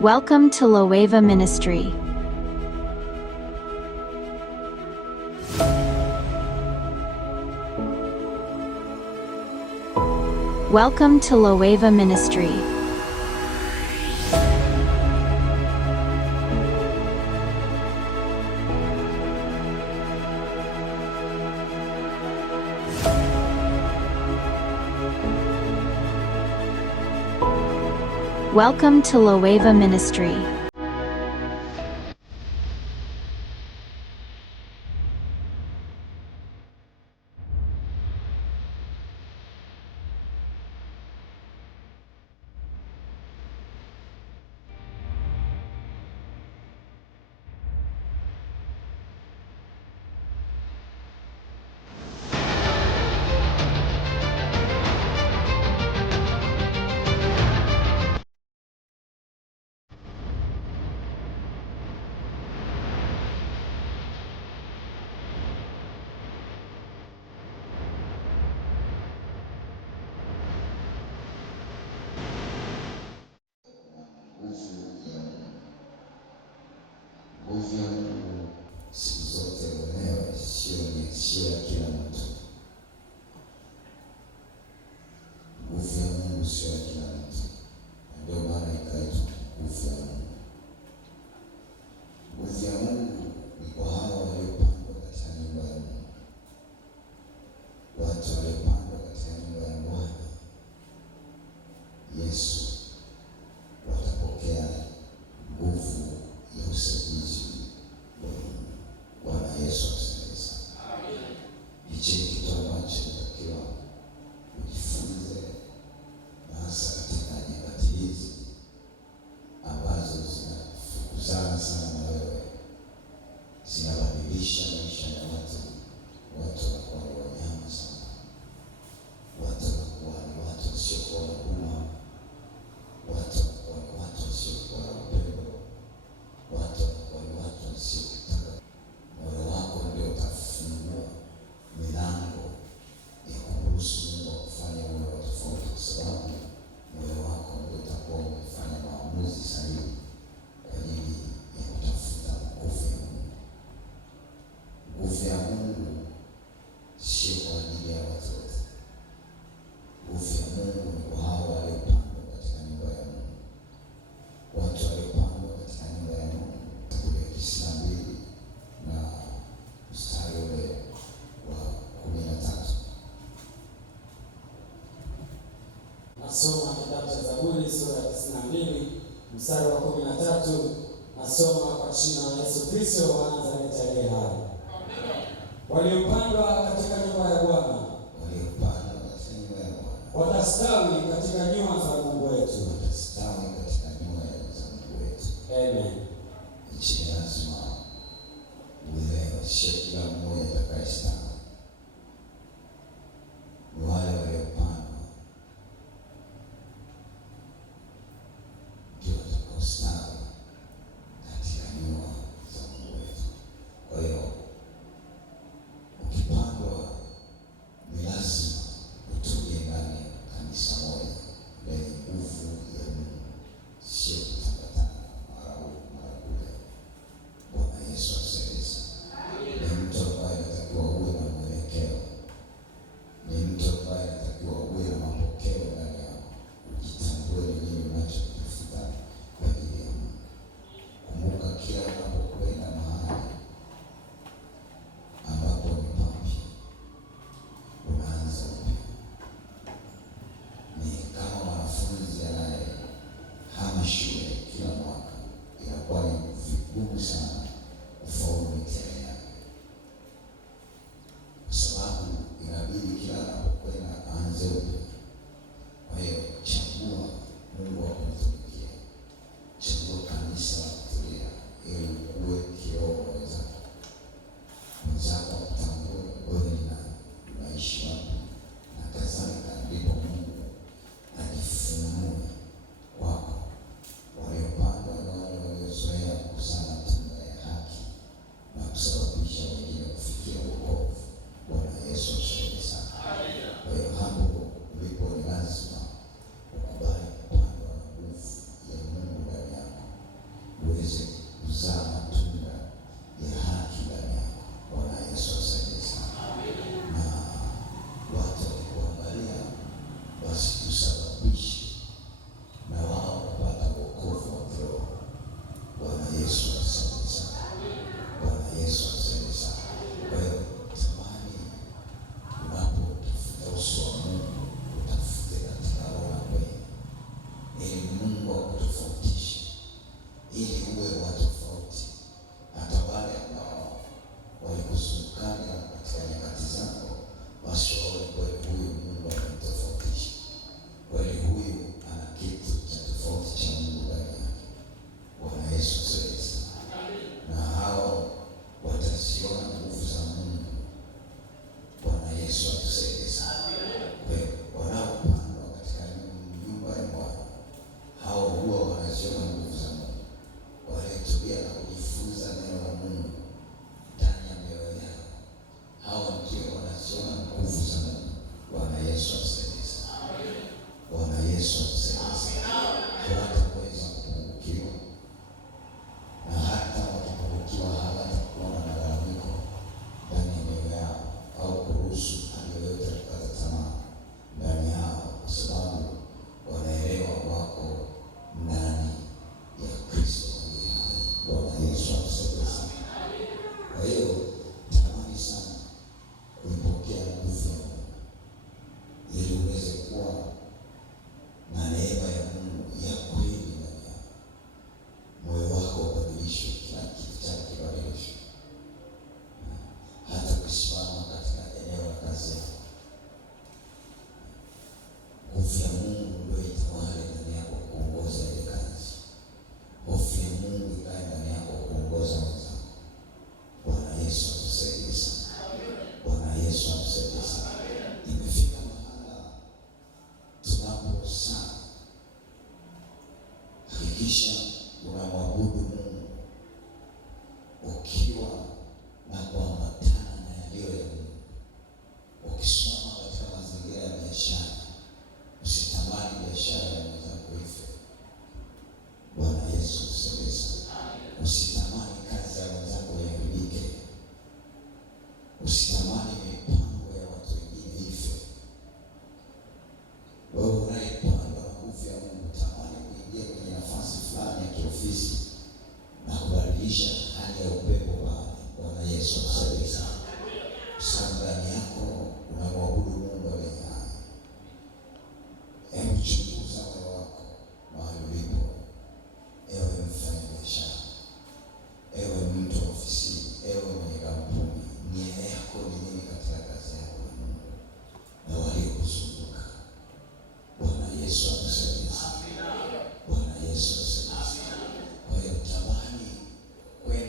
Welcome to Loeva Ministry. Welcome to Loeva Ministry. Welcome to Loeva Ministry. Siku zote mwenyewe sio ya kila mtu. Nguvu ya Mungu sio ya kila mtu, ndio maana ikaitwa nguvu ya Mungu. Nguvu ya Mungu ni kwa hao waliopandwa katika nyumba ya Mungu, watu waliopandwa katika nyumba ya Bwana Yesu watapokea nguvu ya usaidizi. Bwana Yesu asifiwe. Amen. Hichi ni kitu ambacho tunatakiwa kujifunze, na hasa katika nyakati hizi ambazo zinafukuzana sana na wewe, zinabadilisha maisha ya watu. Watu wanakuwa ni wanyama sana, watu wanakuwa ni watu wasiokuwa na huruma, watu wanakuwa ni watu wasiokuwa na upendo, watu wanakuwa ni watu wasiotaka. Moyo wako ndio utafungua milango ya kuruhusu Mungu kufanya moyo wa tofauti, kwa sababu moyo wako ndio utakuwa umefanya maamuzi sahihi kwa ajili ya kutafuta nguvu ya Mungu. Nguvu ya Mungu sio kwa ajili ya watu wote. Nguvu ya Mungu ni kwa hao waliopandwa katika nyumba ya Mungu, watu waliopandwa katika nyumba ya Mungu. Kule 92 na mstari ule wa 13. Nasoma kitabu cha Zaburi sura ya 92 mstari wa 13. Nasoma kwa jina la Yesu Kristo wa Nazareti aliye hai. Waliopandwa katika nyumba ya Bwana watastawi katika nyua za Mungu wetu. Amen. Hichi ni lazima uelewe, sio kila mmoja atakayestawi. Ni wale waliopandwa ndio watakaostawi katika nyua za Mungu wetu. Kwa hiyo ukipandwa, ni lazima utulie ndani ya kanisa moja lenye nguvu ya Mungu, sio kutangatana mara huku mara kule. Bwana Yesu asifiwe. Ni mtu wasikusababishe na wao kupata wokovu wa kiroho. Bwana Yesu asante sana. Bwana Yesu asante sana. Kwa hiyo tamani unapotafuta uso wa Mungu utafute katika roho na kweli, ili Mungu akutofautishe, ili uwe wa tofauti. Hata wale ambao walikuzungukana katika nyakati zako, basi waone kweli huyu Mungu anamtofautisha, kweli huyu ana kitu cha tofauti cha Mungu ndani yake. Bwana Yesu asifiwe sana. Na hao wataziona nguvu za Mungu. Bwana Yesu atusaidie sana. Kwa hiyo wanaopandwa katika nyumba ya Bwana, hao huwa wanaziona nguvu za Mungu. Waliotulia na kujifunza neno la Mungu ndani ya mioyo yao, hao ndio wanaziona nguvu za Mungu. Bwana Yesu atusaidie sana. Bwana Yesu atusaidie sana. Hawataweza kupungukiwa, na hata wakipungukiwa hawatakuwa na malalamiko ndani ya mioyo yao au kuruhusu hali yoyote ya kukata tamaa ndani yao, kwa sababu wanaelewa wako ndani ya Kristo aliye hai. Bwana Yesu atusaidie sana. Kwa hiyo tamani sana kuipokea nguvu ya Mungu ili uweze kuwa na neema ya Mungu ya kweli ndani yako. Moyo wako ubadilishwe, kila kitu chako kibadilishwe. Hata kusimama katika eneo la kazi yako, nguvu ya Mungu ndio itawale ndani yako kuongoza ile kazi. Hofu ya Mungu ikae ndani yako kuongoza wenzako. Bwana Yesu atusaidie sana. Bwana Yesu atusaidie sana. Imefika mahala tunaposali, hakikisha unamwabudu Mungu ukiwa na kuambatana na yaliyo ya Mungu. Ukisimama katika mazingira ya biashara, usitamani biashara ya mwenzako ife. Bwana Yesu atusaidie sana. Usitamani kazi ya mwenzako iharibike. Usitamani mipango ya watu wengine ife. Wewe unayepandwa na nguvu ya Mungu, tamani kuingia kwenye nafasi fulani ya kiofisi na kubadilisha hali ya upepo pale. Bwana Yesu atusaidie sana. Sababu ndani yako unamwabudu Mungu aliye hai. Hebu chunguza moyo wako mahali ulipo. Ewe mfanya biashara, ewe mtu wa ofisini, ewe mwenye kampuni, nia yako ni nini katika kazi yako na Mungu na waliokuzunguka? Bwana Yesu atusaidie sana. Bwana Yesu atusaidie sana. Kwa hiyo tamani kwenda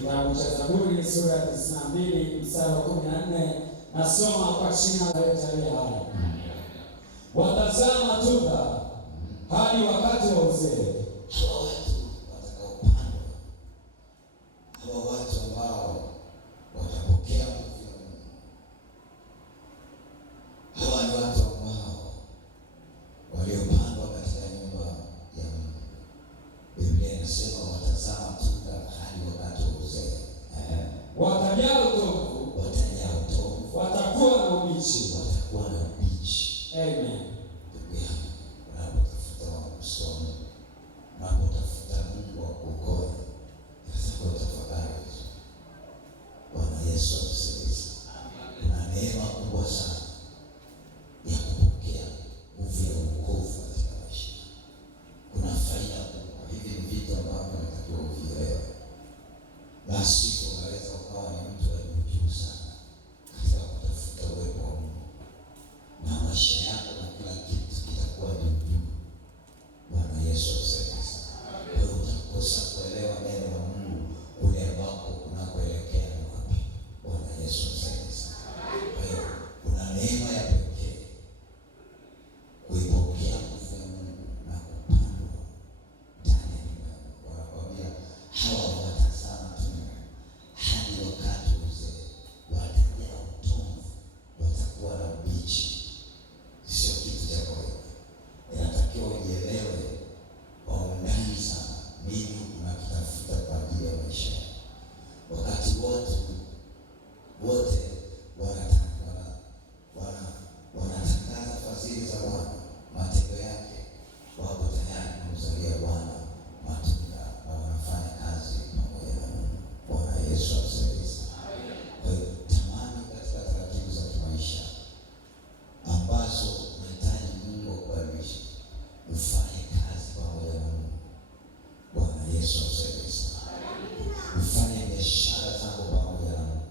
Kitabu cha Zaburi sura ya 92 mstari wa 14, nasoma kwa jina la Yesu aliye hai. Watazaa matunda hadi wakati wa uzee. Hawa watu watakaopandwa, hawa watu ambao watapokea nguvu ya Mungu, hawa ni watu ambao waliopandwa katika nyumba ya Mungu. Biblia inasema watazaa matunda hadi wakati wa uzee. Watajaa utovu, watakuwa na ubichi. Amen. Ndugu yangu, unapotafuta wa kusoma, unapotafuta Mungu wa kuokoa, lazima utafakari vizuri. Bwana Yesu atusaidie. Kuna neema kubwa sana ya kupokea nguvu ya wokovu katika maisha. Kuna faida kubwa. Hivi ni vitu ambavyo unatakiwa uvielewe. Basi unaweza ukawa ni mtu aliyejuu sana katika kutafuta uwepo wa Mungu, na maisha yako na kila kitu kitakuwa ni juu. Bwana Yesu atusaidie sana. Wewe utakosa kuelewa neno la Mungu kule ambako unakoelekea ni wapi. Bwana Yesu atusaidie sana. Kwa hiyo kuna neema ya pekee kuipokea nguvu ya Mungu na kupandwa ndani ya nyumba ya Mungu. Wanakwambia hawa watazaa matunda hadi wakati wa uzee, watajaa utovu, watakuwa na ubichi. Sio kitu cha kawaida. Inatakiwa ujielewe kwa undani sana nini unakitafuta kwa ajili ya maisha. Wakati wote wanatangaza fadhili za Bwana, matendo yake, wako tayari kumzalia Bwana matunda na wanafanya kazi pamoja na Mungu. Bwana Yesu atusaidie. Kwa hiyo tamani katika taratibu za kimaisha ambazo unahitaji Mungu akubariki, ufanye kazi pamoja na Mungu. Bwana Yesu atusaidie. Ufanye biashara zako pamoja na Mungu.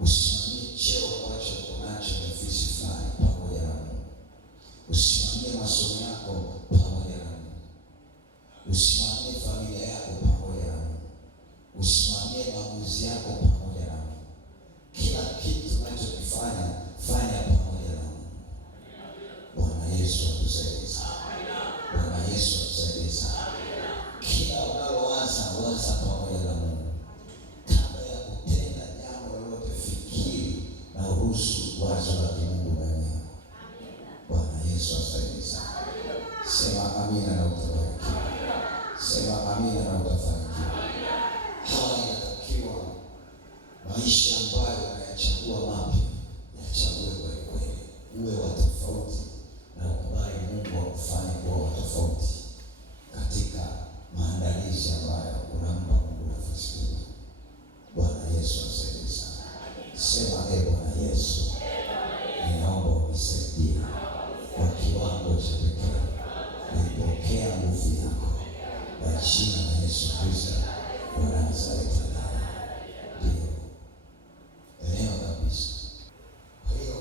Usimamie cheo ambacho uko nacho ni ofisi fulani pamoja na Mungu. Usimamie masomo yako pamoja na Mungu. Usimamie familia yako pamoja na Mungu. Usimamie maamuzi yako pamoja na Mungu. Kila kitu unachokifanya fanya pamoja na Mungu. Bwana Yesu atusaidie sana. Bwana Yesu atusaidie sana. Kila unalowaza waza pamoja na Mungu. Kabla ya kutenda jambo lolote, fikiri na uruhusu wazo la Mungu ndani yako. Bwana Yesu atusaidie sana. Sema amina na utabarikiwa. Sema amina na utafanikiwa. Hawa inatakiwa maisha ambayo unayachagua mapya, yachague kweli kweli, uwe wa tofauti na ukubali Mungu akufanye kuwa wa tofauti katika maandalizi ambayo unampa Mungu nafasi hiyo. Bwana Yesu atusaidie sana. Sema Bwana Yesu, ninaomba unisaidie kwa kiwango cha pekee nipokea nguvu yako kwa jina la Yesu Kristo wa Nazareti. Ndio eneo kabisa. Kwa hiyo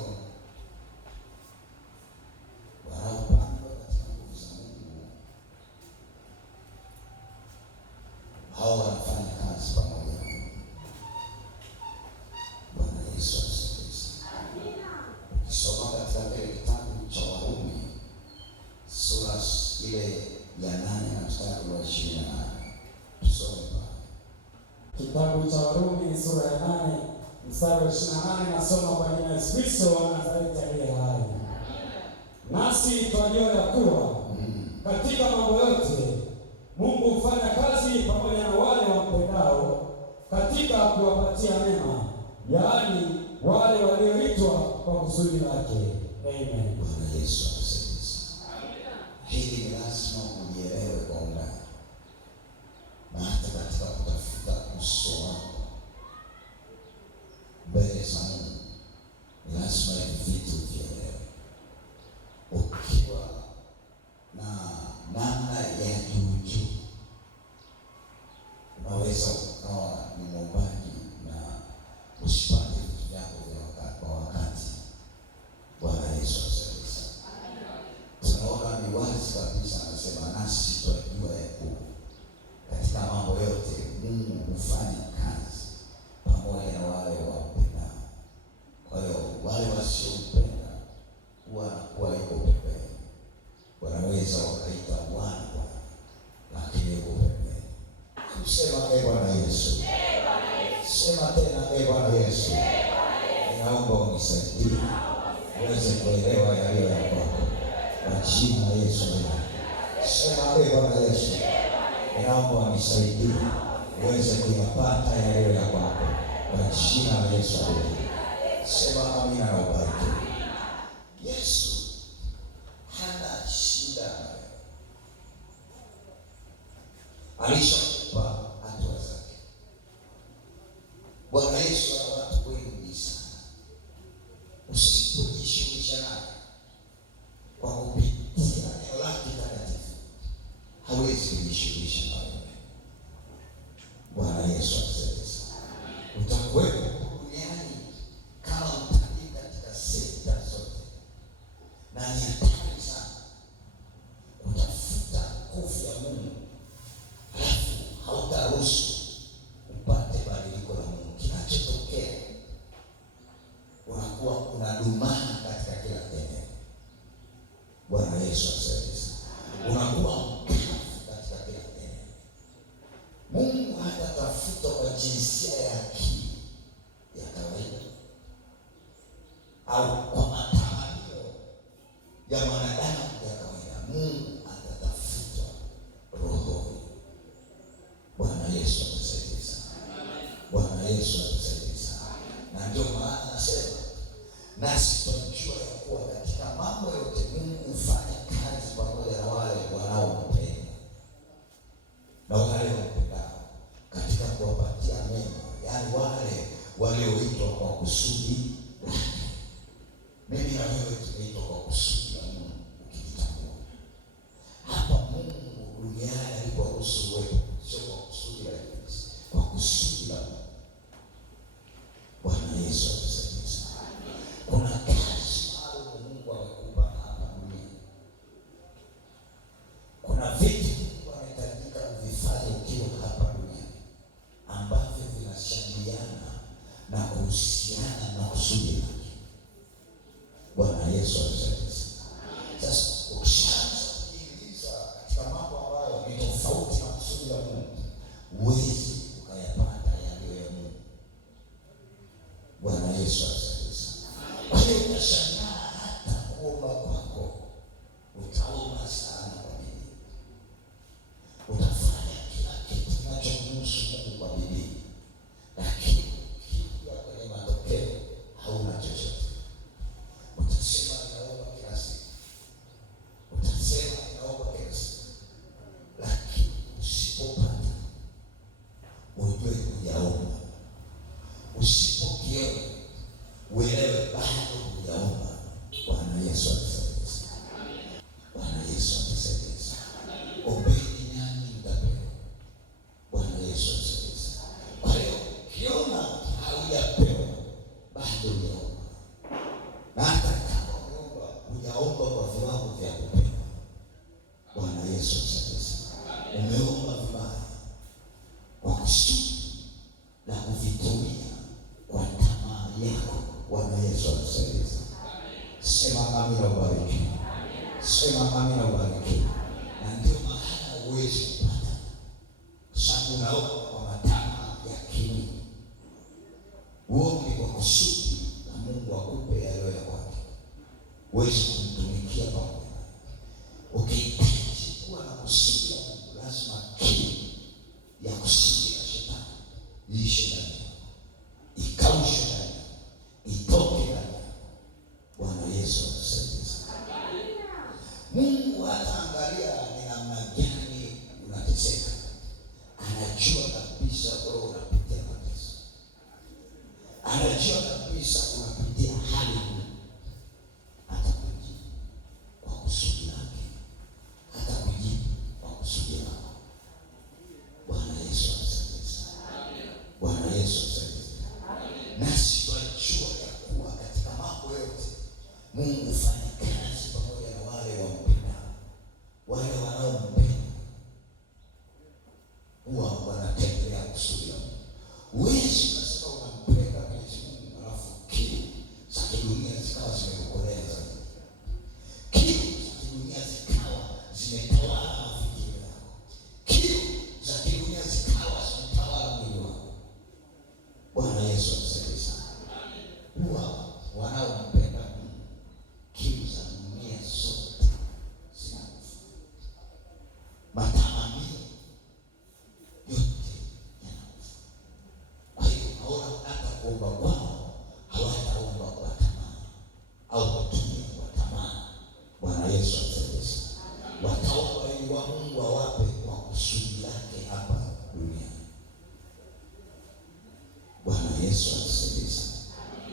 wanaopandwa katika nguvu za Mungu, hao wanafanya kazi pamoja na Mungu. Bwana Yesu atusaidie. Ukisoma katika kile kitabu cha Warumi sura ile ya 8 na mstari wa 28, tusome pale. Kitabu cha Warumi sura ya 8 mstari wa 28, nasoma kwa jina la Yesu Kristo wa Nazareti aliye hai. Nasi twajua ya kuwa katika mambo yote Mungu hufanya kazi pamoja na wale wampendao katika kuwapatia mema, yaani wale walioitwa kwa kusudi lake. Amen. Bwana Yesu atusaidie sana. Hili ni lazima ujielewe kwa undani, na hata katika kutafuta uso wako mbele za Mungu ni lazima hivi vitu uvielewe. Ukiwa na namna ya juu, unaweza ukawa ni mwombaji na usipate vitu vyako kwa wakati. Bwana Yesu atusaidie sana. Tunaona ni wazi kabisa, anasema nasi twajua ya kuwa katika mambo yote Bwana Yesu. Sema tena Bwana Yesu. Naomba unisaidie uweze kuelewa yaliyo ya kwako. Kwa jina la Yesu. Sema Bwana Yesu. Naomba unisaidie uweze kuyapata yaliyo ya kwako. Kwa jina la Yesu. Sema amina na ubariki. Yesu hana shida nawe. Alishakupa hatua zake. Bwana Yesu ana watu wengi sana. Usipojishughulisha naye kwa kupitia neno lake takatifu, hawezi kujishughulisha na wewe. Bwana Yesu asifiwe sana. Utakuwepo duniani kama mtalii katika sekta zote, na ni hatari sana kutafuta nguvu ya Mungu halafu hautaruhusu upate badiliko la Mungu. Kinachotokea unakuwa unadumana katika kila eneo. Bwana Yesu asifiwe sana. Unakuwa mkavu katika kila eneo. Mungu hatatafuta kwa jinsia ya akili ya kawaida au kwa matamanio ya mwanadamu ya kawaida. Mungu atatafuta roho. Bwana Yesu atusaidie sana. Bwana Yesu atusaidie sana. Na ndio maana nasema nasi tunajua ya kuwa katika mambo yote Mungu hufanya kazi pamoja na wale wanaompenda na wale wampendao katika kuwapatia mema, yaani wale walioitwa kwa kusudi lake. Mimi na wewe tumeitwa kwa kusudi la Mungu. Ukitambua hapa Mungu duniani aliporuhusu wewe, sio kwa kusudi la Ibilisi, kwa kusudi la Mungu. Bwana Yesu atusaidie sana. Kuna kazi maalum Mungu amekupa hapa duniani. Kuna vitu Mungu anahitajika kuvifanya ukiwa hapa duniani ambavyo vinashabihiana na kuhusiana na kusudi lake. Bwana Yesu atusaidie sana. Sasa ukishaanza kujiingiza katika mambo ambayo ni tofauti na kusudi la Mungu, huwezi ukayapata yaliyo ya Mungu. Bwana Yesu atusaidie sana. Kwa hiyo utashangaa hata kuomba kwako, utaomba sana kwa bidii. Utafanya kila kitu kinachomhusu Mungu kwa bidii, lakini ukija kwenye matokeo hauna chochote. Utasema ninaomba kila siku, utasema ninaomba kila siku, lakini usipopata ujue hujaomba. Usipokiona uelewe bado hujaomba. Bwana Yesu atusaidie sana. Bwana Yesu atusaidie sana. Ombeni nanyi mtapewa. Bwana Yesu atusaidie sana. Kwa hiyo ukiona haujapewa bado hujaomba, na hata kama umeomba hujaomba kwa viwango vya kupewa. Bwana Yesu atusaidie sana. Umeomba vibaya kwa kusudi na kuvitumia kwa tamaa yako. Bwana Yesu atusaidie sana. Sema amina ubariki. Sema amina ubariki. Na ndio maana huwezi kupata, sababu unaomba kwa matamaa ya kimwili. Uombe kwa kusudi na Mungu akupe yaliyo ya kwake. Huwezi kumtumikia pamoja. Ukihitaji kuwa na kusudi la Mungu, lazima kiu ya kusudi la shetani iishe ndani yako, ikaushe ndani yako, itoke ndani yako. Bwana Yesu atusaidie sana. Mungu hataangalia ni namna gani unateseka. Anajua kabisa wewe unapitia mateso. Anajua kabisa unapitia hali ngumu. Atakujibu kwa kusudi lake. Atakujibu kwa kusudi lako. Bwana Yesu atusaidie sana. Bwana Yesu atusaidie sana. Nasi tunajua ya kuwa katika mambo yote Mungu hufanya kazi pamoja na wale wampendao. Wale wanaompenda huwa wanatembelea kusudi la Mungu. Huwezi unasema unampenda Mwenyezi Mungu alafu kiu za kidunia zikawa zimekukolea zaidi. Kiu za kidunia zikawa zimetawala mafikiri yako. Kiu za kidunia zikawa zimetawala kuomba kwao hawataomba kwa tamaa au kutumia kwa tamaa. Bwana Yesu atusaidie. Wataomba ili wa Mungu awape kwa kusudi lake hapa duniani. Bwana Yesu atusaidie.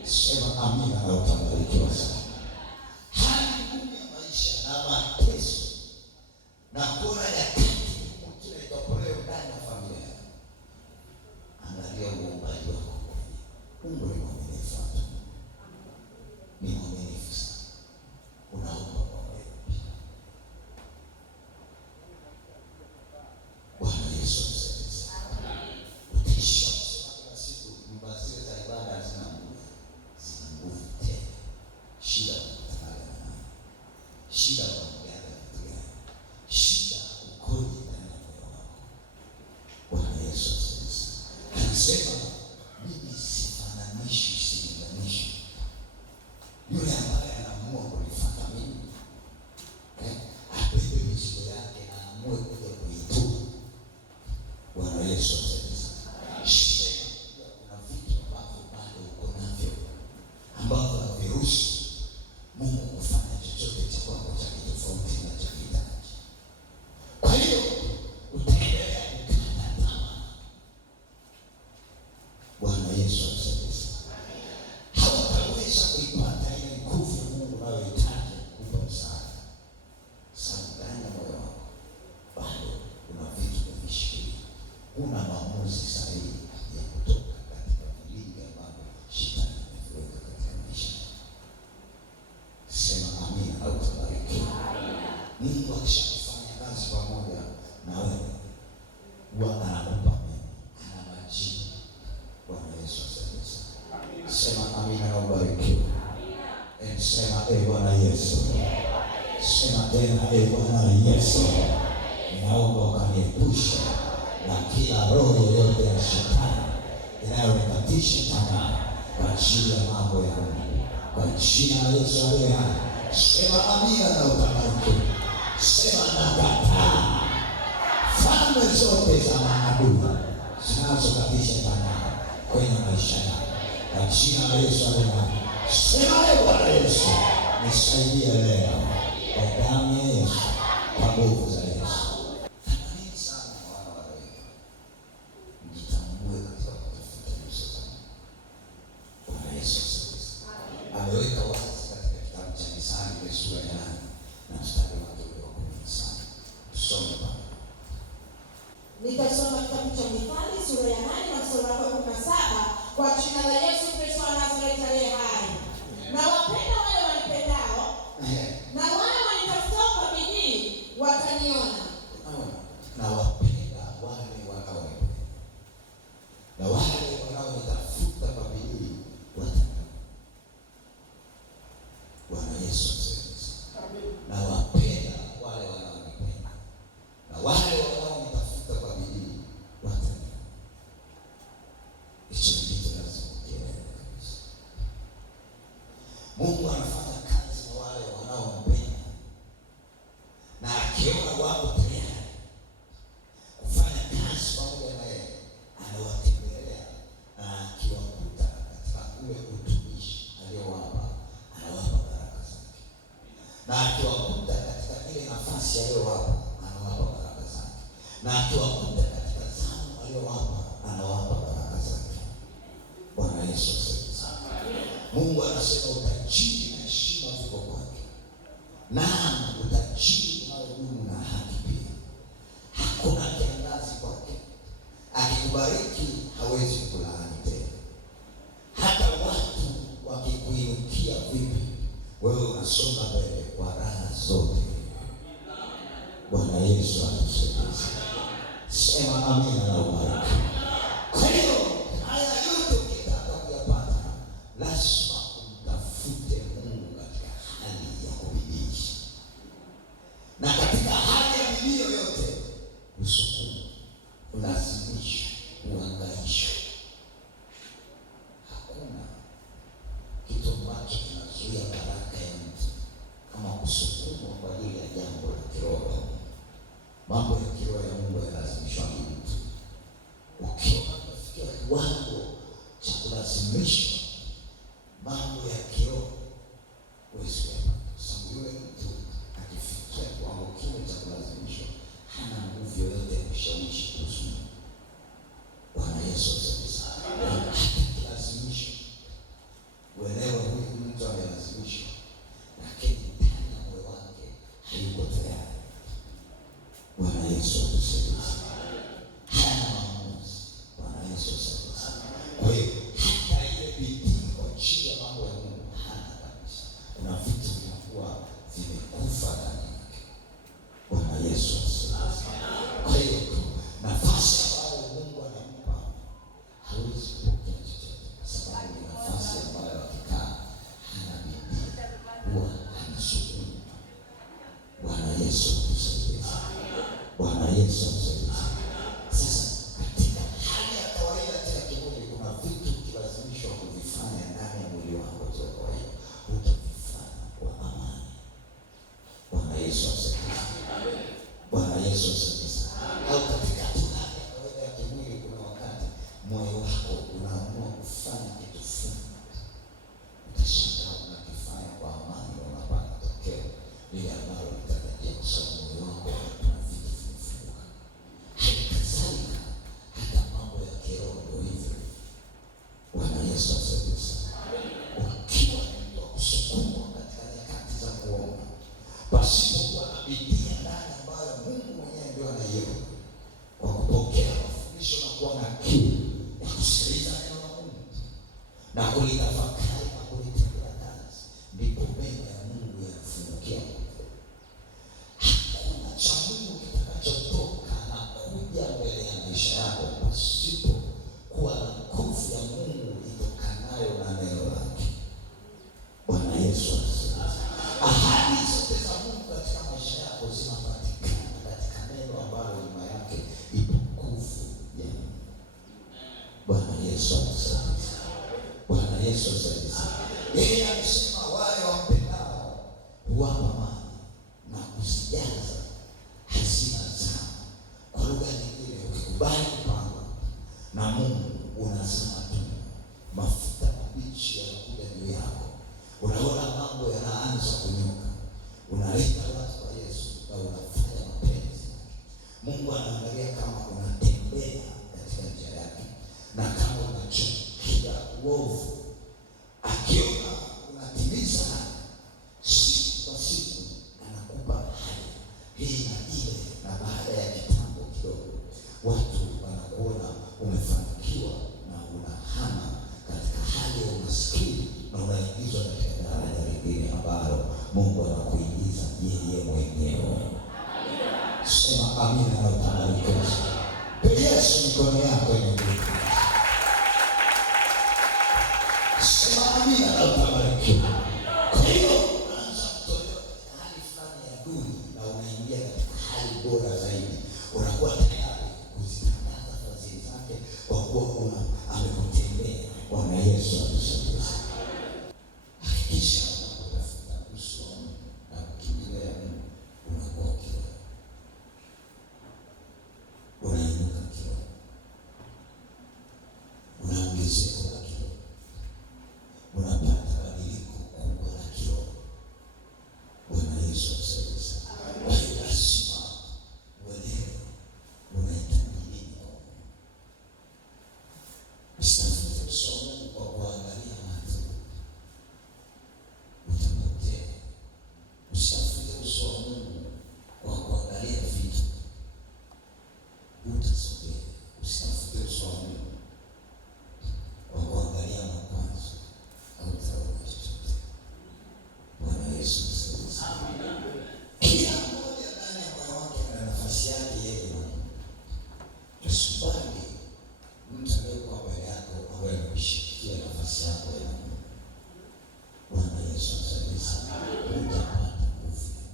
Sema amina na utabarikiwa sana. Hali ngumu ya maisha na mateso na kuona nyakati kila itapoleo ndani ya familia. Angalia uombaji wako. Mungu ni mwaminifu. Ni mwaminifu sana. Unaomba kwa wewe. Bwana Yesu atusaidie. Utisha kila siku nyumba zile za ibada zina nguvu. Zina nguvu tena. Shida kutana na shida kwa mganga mganga. Shida ukoje ndani ya moyo wako. Bwana Yesu atusaidie. Anasema mimi sifananishi, silinganishi. Yule ambaye anaamua kunifuata mimi, abebe mizigo yake na aamue kuja kuitua. Bwana Yesu atusaidie. Shida kuna vitu ambavyo bado uko navyo ambavyo haviruhusu Mungu kufanya chochote cha kwako cha tofauti na cha kihitaji. Kwa hiyo utaendelea kukata tamaa. Bwana Yesu atusaidie. Hautaweza kuipata ile nguvu ya Mungu unayohitaji kukupa msaada. Sababu ndani ya moyo wako bado kuna vitu vimevishikilia. Kuna maamuzi sahihi ya kutoka katika vilingi ambavyo shetani ameviweka katika maisha. Sema amina au tabarikiwa. Mungu akishafanya kazi pamoja na wewe, huwa anakupa mema, ana majibu. Bwana Yesu asifiwe. Sema amina na ubarikiwe. Sema Bwana Yesu. Sema tena Bwana Yesu. Naomba ukaniepushe na kila roho yoyote ya shetani inayonikatisha tamaa kwa ajili ya mambo ya Mungu. Kwa jina la Yesu aliye hai. Sema amina na ubarikiwe. Sema nakataa falme zote za maadui zinazokatisha tamaa kwenye maisha yako. Kwa jina la Yesu aliye hai. Sema Bwana Yesu, nisaidie leo kwa damu ya Yesu, kwa nguvu za Yesu. Tamani sana wana wa Mungu. Mjitambue katika kutafuta uso wa Mungu. Bwana Yesu ameweka wazi katika kitabu cha Misali ile sura ya 8 na mstari wa 17. Tusome baba. Nitasoma kitabu cha Mithali sura ya 8 na sura ya 17 kwa jina la Yesu Kristo wa Nazareti aliye hai. Na wapenda wale wanipendao, na wale wanitafutao kwa bidii wataniona. Na wapenda wale wanaonipenda, na wale wanaonitafuta kwa bidii wataniona. Bwana Yesu asifiwe. Na wapenda wale wanaonipenda, na wale wanaonitafuta kwa bidii wataniona. Hicho ndicho lazima kieleweke kabisa. Mungu anafanya kazi na wale wanaompenda, na akiona wako tayari kufanya kazi pamoja na yeye, anawatembelea, na akiwakuta katika ule utumishi aliyowapa, anawapa baraka zake. Na akiwakuta katika ile nafasi aliyowapa, anawapa baraka zake. Na akiwakuta katika zamu aliyowapa, anawapa baraka zake. Bwana Yesu asifiwe. Mungu anasema utajiri na heshima viko kwake. Naam, utajiri unaodumu na haki pia. Hakuna kiangazi kwake. Akikubariki hawezi kulaani tena. Hata watu wakikuinukia vipi, wewe unasonga mbele kwa raha zote. Bwana Yesu atusaidie. Sema amina na ubariki. Kwa hiyo haya yote ukitaka kuyapata, lazima umtafute Mungu katika hali ya kubidii. Na katika hali ya bidii yoyote, usukumu, ulazimisho, uhangaisho. Hakuna kitu ambacho kinazuia baraka ya mtu kama kusukumwa kwa ajili ya jambo la kiroho. Mambo ya kiroho ya Mungu yanalazimishwa na mtu. Ukiwa unafikia kiwango cha kulazimisha mambo ya kiroho huwezi kuyapata, kwa sababu yule mtu akifikia kiwango kile cha kulazimishwa hana nguvu yoyote ya kushawishi kuhusu Mungu. Bwana Yesu asifiwe. Lazimishwa uelewe, huyu mtu amelazimishwa, lakini ndani ya moyo wake hayuko tayari. Bwana Yesu asifiwe. Hana maamuzi. Bwana Yesu asifiwe. Kwa hiyo hata ile bidii kwa ajili ya mambo ya Mungu hana kabisa. Kuna vitu vinakuwa vimekufa ndani yake. Bwana Yesu asifiwe. Kwa hiyo nafasi ambayo Mungu anampa hawezi kupokea chochote, kwa sababu ni nafasi ambayo akikaa hana bidii, huwa anasukuma. Bwana Yesu asifiwe. Bwana Yesu asifiwe. Sasa katika hali ya kawaida tena kimwili, kuna vitu ukilazimishwa kuvifanya ndani ya mwili wako tu kwa kawaida, utavifanya kwa amani. Bwana Yesu asifiwe. Bwana Yesu asifiwe. Au katika hali ya kawaida ya kimwili, kuna wakati moyo wako unaamua kufanya kitu fulani, utashangaa unakifanya kwa amani na unapata matokeo lile ambalo litarajia, kwa sababu moyo wako kuna vitu vimefunguka. Halikadhalika hata mambo ya kiroho ndio hivyo. Bwana Yesu asifiwe. Ukiwa ni mtu wa kusukumwa katika nyakati za kuomba, pasipokuwa na bidii ndani ambayo Mungu mwenyewe ndio anaiona, kwa kupokea mafundisho na kuwa na kiu ya kusikiliza neno la Mungu na kulitafakari na kulitendea kazi, ndipo mbele ya Mungu yanafungukia. Hakuna cha Mungu kitakachotoka na kuja mbele ya maisha yako pasipo kuwa na nguvu ya Mungu itokanayo na neno lake. Bwana Yesu asifiwe. Ahadi zote za Mungu katika maisha yako zinapatikana katika neno ambalo nyuma yake ipo nguvu ya Mungu. Bwana Yesu asifiwe. Bwana Yesu asifiwe. Yeye amesema wale wampendao huwapa mali na kuzijaza hazina zao. Kwa lugha nyingine, ukikubali kupangwa na Mungu unazama tu, mafuta mabichi yanakuja juu yako, unaona mambo yanaanza kunyoka, unaleta watu kwa Yesu na unafanya mapenzi. Mungu anaangalia kama unatembea katika njia yake, na kama unachukia uovu, akiona unatimiza siku kwa siku, anakupa haya hii na ile, na baada ya kitambo kidogo watu wanakuona umefanikiwa na unahama katika hali ya umaskini na unaingizwa katika daraja lingine ambalo Mungu anakuingiza yeye mwenyewe. Sema amina na utabariki. Yesu mkono yako yenye. Sema amina na utabariki. Kwa hiyo unaanza kutolewa katika hali fulani ya duni na unaingia katika hali bora zaidi. Unakuwa tayari kuzitangaza fadhili zake kwa kuwa amekutendea. Bwana Yesu asifiwe. Hakikisha unapotafuta uso na kukimbilia Mungu, unakuwa kiroho, unainuka kiroho, unaongezeka la kiroho, unapata badiliko kubwa la kiroho. Bwana Yesu asifiwe. Kwa hiyo lazima uelewe unahitaji nini kwa Mungu. Usitafute uso wa Mungu kwa kuangalia watu, utapotea. Usitafute uso wa Mungu kwa kuangalia vitu, utasogea. Usitafute uso wa Mungu kwa kuangalia makwazo, hautaona chochote. Bwana Yesu asifiwe. Kila mmoja ndani ya moyo wake ana nafasi yake yeye na Mungu. Usikubali mtu aliyekuwa mbele yako ambaye ameshikia nafasi yako ya Mungu. Bwana Yesu asifiwe. Utapata nguvu ya Mungu.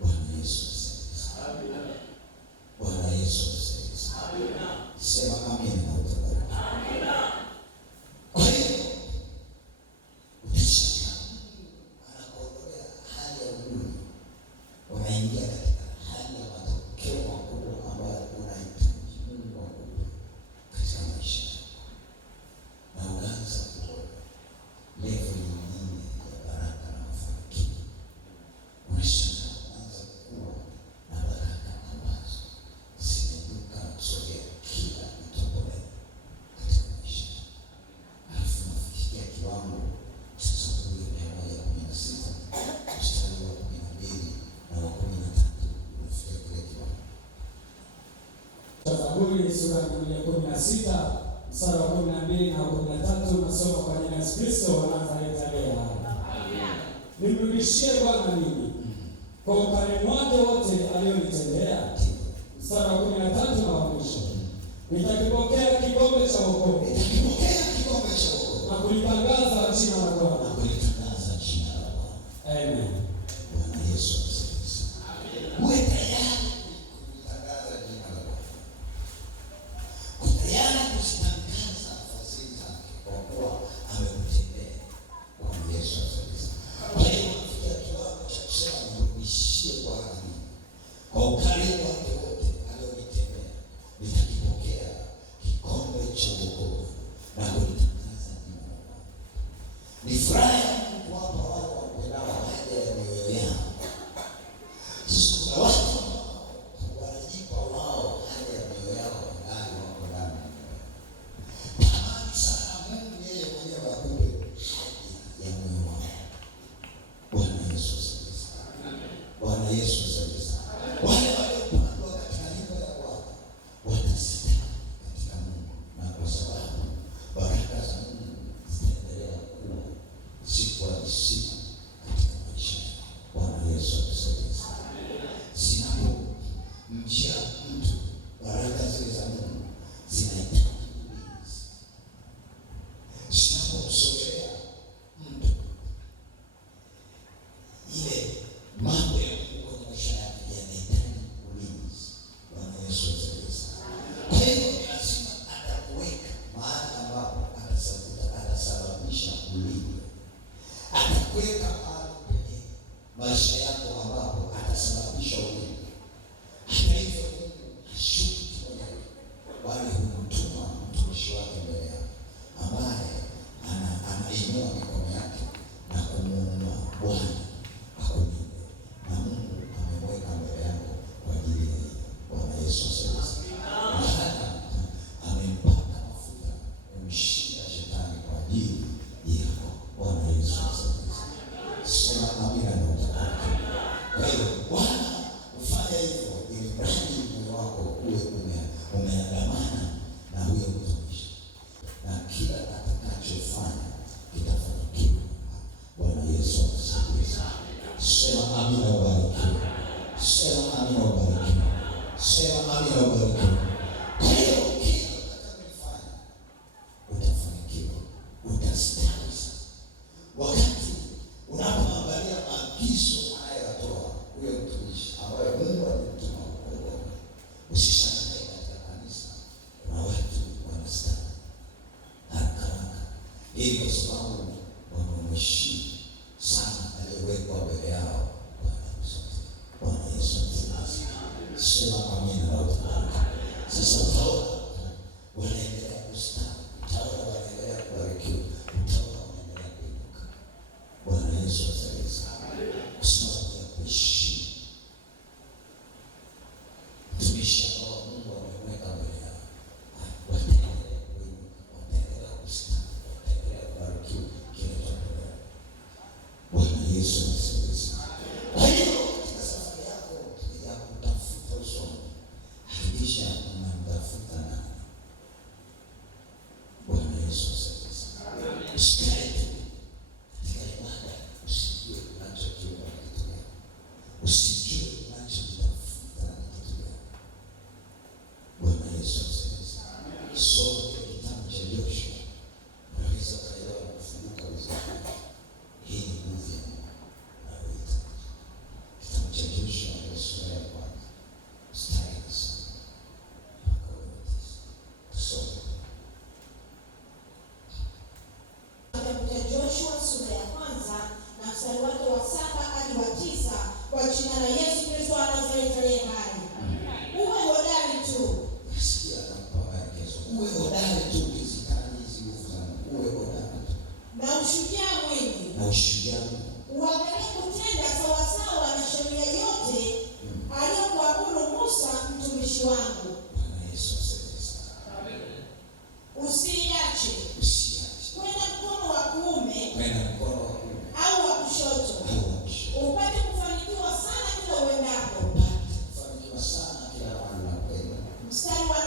Bwana Yesu asifiwe. Bwana Yesu asifiwe. Sema amina na utabariki. Kwa hiyo utashangaa anakuondolea hali ya uduni, unaingia katika hali ya matokeo makubwa ambayo unahitaji Mungu akupe katika maisha yako. sura ya 16 mstari wa 12 na 13, nasoma kwa jina la Yesu Kristo wa Nazareti aliye hai. Nimrudishie Bwana nini kwa ukarimu wake wote alionitendea? Mstari wa 13 na wa mwisho, nitakipokea kikombe cha wokovu na kulitangaza jina la Bwana. Amen. Bwana Yesu asifiwe. Uwe tayari kutangaza jina la Bwana. Uwe tayari kuzitangaza fadhili zake kwa kuwa amekutendea. Bwana Yesu asifiwe. Kwa hiyo kufikia kiwango cha kusema nimrudishie Bwana kwa ukarimu wake wote alionitendea, nitakipokea kikombe cha wokovu na kulitangaza jina la Bwana. Ni furaha yangu kuwapa wale wapendao haja ya mioyo yao. Kuna watu wanajipa wao haja ya mioyo yao ndani wako ndani. Tamani sana Mungu yeye mwenyewe akupe haja ya moyo wao. Bwana Yesu asifiwe. Bwana Yesu asifiwe. Wale waliopandwa katika nyumba ya Bwana watastawi katika Mungu, na kwa sababu baraka za Mungu zitaendelea kuwa siku hadi siku katika maisha yao. Bwana Yesu asifiwe. Zinapomjia mtu baraka zile za Mungu zinahitaji ulinzi. Zinapomsogelea mtu ile mambo ya Mungu kwenye maisha yake yanahitaji ulinzi. Bwana Yesu asifiwe. Kwa hiyo lazima atakuweka mahali ambapo atasababisha ulinde. Atakuweka mahali penye maisha yako ambapo atasababisha ulinde. Hata hivyo Mungu hashuki mwenyewe, bali humtuma mtumishi wake mbele yako ambaye anainua mikono yake na kumuomba Bwana akulinde. Na Mungu amemweka mbele yako kwa ajili ya hiyo. Bwana Yesu asifiwe. Maana amempaka mafuta kumshinda shetani kwa ajili yako. Bwana Yesu asifiwe. Sema amina na utapata. Kwa hiyo Bwana ufanya hivyo ili mradi moyo wako uwe umeandamana na huyo mtumishi, na kila atakachofanya kitafanikiwa. Bwana Yesu asifiwe. Sema amina ubarikiwe. Sema amina ubarikiwe. Sema amina ubarikiwe. Kwa hiyo kila utakachofanya utafanikiwa, utastawi sana. Wakati unapoangalia maagizo anayotoa huyo mtumishi ambaye Mungu alimtuma kuongoza, usishangae katika kanisa na watu wanastawi haraka. Hii kwa sababu wamemheshimu sana aliyewekwa mbele yao. Bwana Yesu asifiwe. Sema amina na utabariki. Sasa utaona wanaendelea kustawi, utaona wanaendelea kubarikiwa, utaona wanaendelea kuinuka. Bwana Yesu asifiwe. Kwa sababu ya kuheshimu mtumishi ambao Mungu amemweka mbele yao, wataendelea kuinuka, wataendelea kustawi, wataendelea kubarikiwa kila tendo. Bwana Yesu asifiwe. Kwa hiyo katika safari yako ya kutafuta usoni, hakikisha unamtafuta nani? Bwana Yesu asifiwe. Usikae tu katika ibada usijue unachokiona ni kitu gani, usijue unachokitafuta ni kitu gani. Bwana Yesu asifiwe. Soma kile kitabu cha Joshua, unaweza ukaelewa na kufunguka vizuri. Hii ni nguvu ya Mungu anayohitaji. Kitabu cha Joshua sura ya 1 mstari wa 7 mpaka wa 9. Tusome. Kitabu cha Joshua sura ya 1 na mstari wake wa 7 hadi wa 9, kwa jina la Yesu Kristo wa Nazareti aliye hai. Uwe hodari tu. Nasikia anampa maelekezo. Uwe hodari tu ukizikana hizi nguvu za Mungu. Uwe hodari tu. Na ushujaa mwingi. Na ushujaa. Uangalie kutenda sawasawa na sheria yote aliyokuamuru Musa mtumishi wangu. Bwana Yesu asifiwe. Usiache kwenda mkono wa kuume au wa kushoto, upate kufanikiwa sana kila uendapo. Mstari wa 8.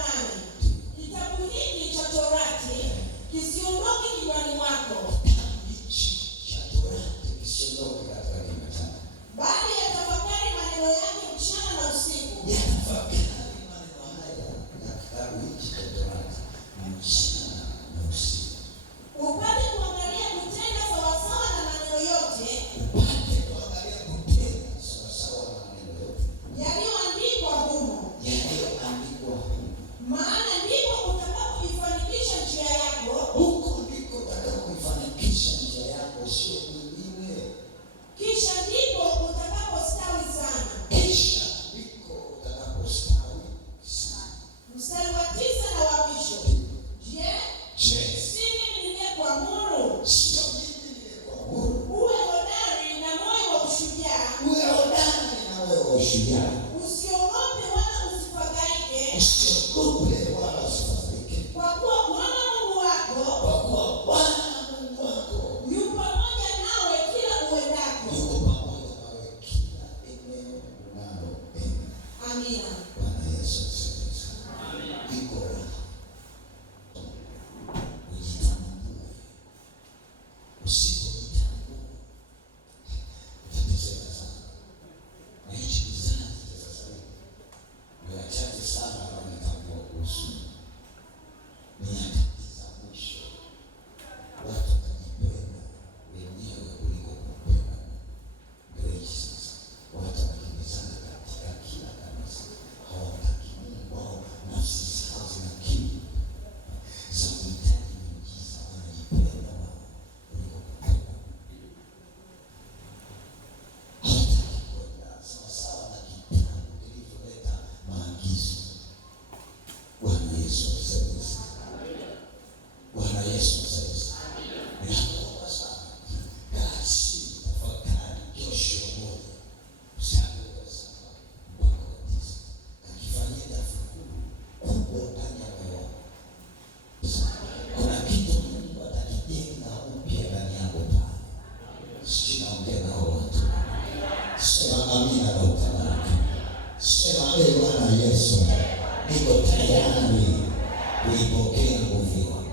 pokea nguvu yako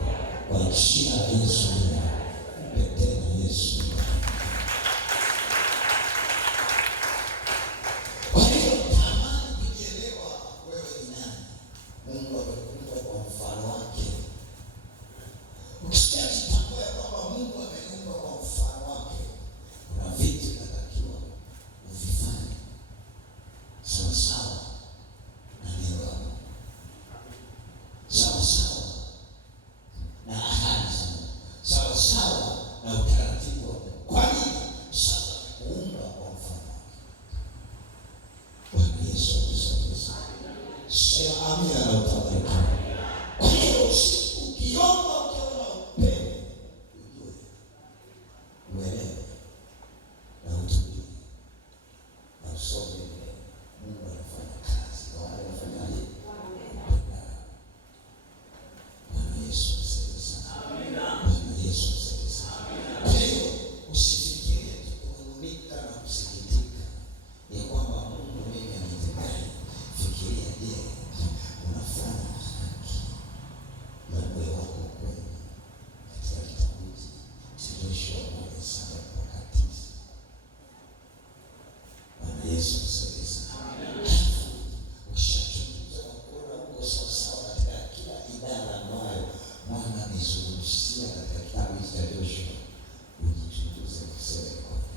kwa jina la Yesu. Mpe tena Yesu. Kwa hiyo tamani kujielewa wewe ni nani. Mungu amekuumba kwa mfano wake. Ukishatambua ya kwamba Mungu amekuumba kwa mfano wake, kuna vitu vinatakiwa uvifanye sawa sawa na neno la Mungu, sawa sawa na ahadi za Mungu, sawa sawa na utaratibu wa Mungu. Kwa nini? Sasa kuumba kwa mfano wake. Bwana Yesu atusaidie sana. Sema amina na utabariki. Kwa hiyo ukiomba ukiona upendo, ujue, uelewe na utulie na usome. Mungu anafanya kazi na wale wanafanyaje? Bwana Yesu atusaidie sana. Bwana Yesu atusaidie sana. Kwa hiyo usifikirie tu kunung'unika na kusikitika ya kwamba Mungu mimi anitendea. Fikiria, je, unafanya haki na moyo wako kweli? Katika kitabu cha Yoshua 1:7-9. Bwana Yesu atusaidie sana. Ukishachunguza na kuona uko sawasawa katika kila idara ambayo Bwana amezungumzia katika kitabu cha Yoshua, ujichunguze kusema kwamba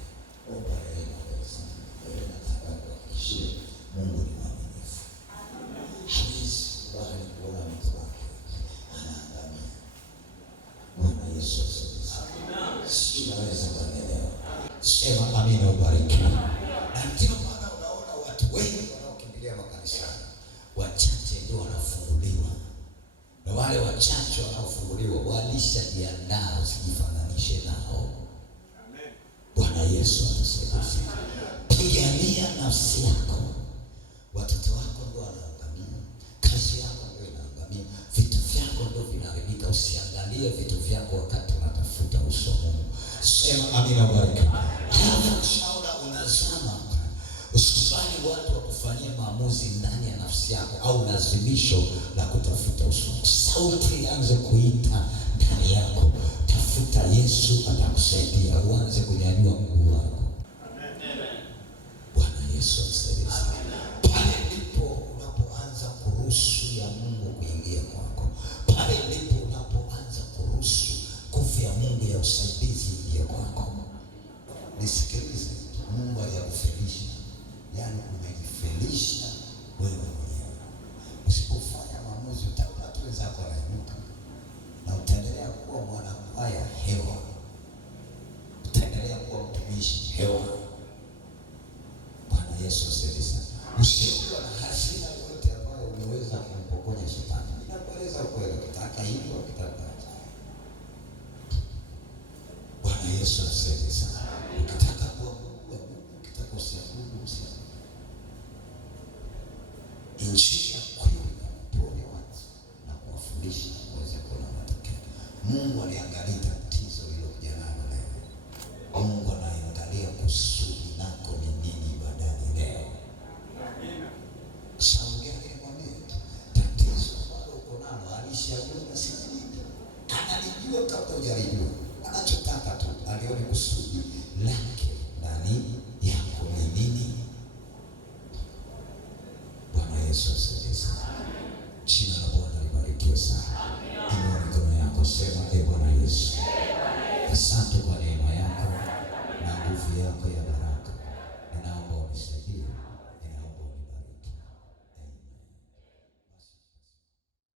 omba rehema mbele za Mungu. Wewe nataka kuhakikishia Mungu ni mwaminifu. Hawezi kubali kuona mtu wake anaangamia. Bwana Yesu atusaidie sana. Sijui naweza kuelewa. Sema amina, ubarikiwe. Na ndio maana unaona watu wengi wanaokimbilia makanisani, wachache ndio wanafunguliwa. Na wale wachache wanaofunguliwa walishajiandaa, usijifananishe nao. Bwana Yesu atusaidie. Pigania nafsi yako. Watoto wako ndio wanaangamia, kazi yako ndio inaangamia, vitu vyako ndio vinaharibika. Usiangalie vitu vyako wakati unatafuta uso wa Mungu. Sema amina, ubarikiwe. Shauri unazama, usikubali watu wakufanyia maamuzi ndani ya nafsi yako au lazimisho la kutafuta uso. Sauti ianze kuita ndani yako, tafuta Yesu, atakusaidia. Uanze kunyanyua mguu wako. Bwana Yesu atusaidie. Pale ndipo unapoanza kuruhusu ya Mungu kuingia kwako. Pale ndipo unapoanza kuruhusu nguvu ya Mungu ya usaidizi ingie kwako. Nisikilize, Mungu hajakufelisha, yaani umejifelisha wewe mwenyewe. Usipofanya maamuzi utaona tu wenzako wanainuka na utaendelea kuwa mwanakwaya hewa, utaendelea kuwa mtumishi hewa. Bwana Yesu asifiwe sana. Usiwe na hasira yote ambayo umeweza kumpokonya shetani. Ninakueleza kweli, ukitaka hivyo ukitaka. Bwana Yesu asifiwe sana. Ukitaka kuabudu, ukitaka usiabudu, usiabudu. Injili ya kweli inaponya watu na kuwafundisha waweze kuona matokeo. Mungu aliangalia tatizo hilo kijana leo. Mungu anaangalia kusudi lako ni nini badani leo. Sababu gani nikwambie? Tatizo ambalo uko nalo alishajua na sisi. Analijua kabla hujalijua. Anachotaka tu alione kusudi lake ndani yako ni nini. Bwana Yesu asifiwe sana. Jina la Bwana libarikiwe sana. Inua mikono yako, sema ee Bwana Yesu, asante kwa neema yako na nguvu yako ya baraka. Ninaomba unisaidie